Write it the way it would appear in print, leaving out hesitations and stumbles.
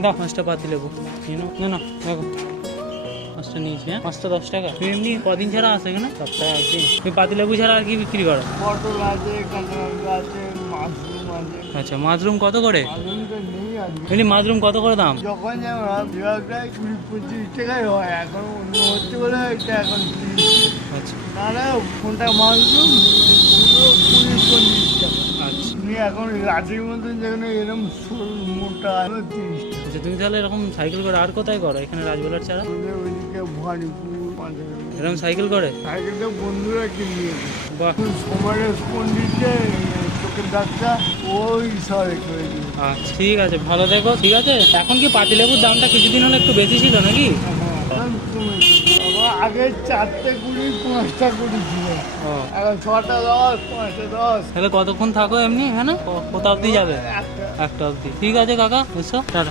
দাও 5টা পাতি লেবু। না না দেখো 5টা নিয়েছি। হ্যাঁ 5টা 10 টাকা। তুমি এমনি কদিন ছাড়া আসো এখানে? সপ্তাহে একদিন। তুমি পাতি লেবু ছাড়া আর কি বিক্রি করো? পটল আছে, কাঁচা আছে, মাশরুম আছে। আচ্ছা মাশরুম কত করে? মাশরুম তো নেই আজকে। এমনি মাশরুম কত করে দাম? যখন যেমন বিভাগটায় 20-25 টাকায় হয়, এখন অন্য হচ্ছে বলে এটা এখন 30। আচ্ছা নাহলে কোনটা মাশরুম ওগুলো 20-25 টাকা। আচ্ছা তুমি এখন রাতের মতন যেখানে এরকম সরু মোটা 30 টাকা। আচ্ছা তুমি তাহলে এরকম সাইকেল করে আর কোথায় করো এখানে রাজবেলার ছাড়া? আমাদের ওইদিকে ভবানীপুর এরকম সাইকেল করে? সাইকেলটা বন্ধুরা কিনিয়েছে। বাহ সমারের পন্ডিতে চোখের ডাক্তার ওই সরে করে দিয়েছে। আচ্ছা ঠিক আছে ভালো দেখো। ঠিক আছে এখন কি পাতিলেবুর দামটা কিছুদিন হলো একটু বেশি ছিল নাকি? এখন কমেছে। আবার আগে 4টে কুড়ি 5টা কুড়ি ছিল, ও এখন 6টা 10 5টা 10। তাহলে কতক্ষণ থাকো এমনি এখানে? কোথা অবধি যাবে? 1টা অবধি। ঠিক আছে কাকা এসো টাটা।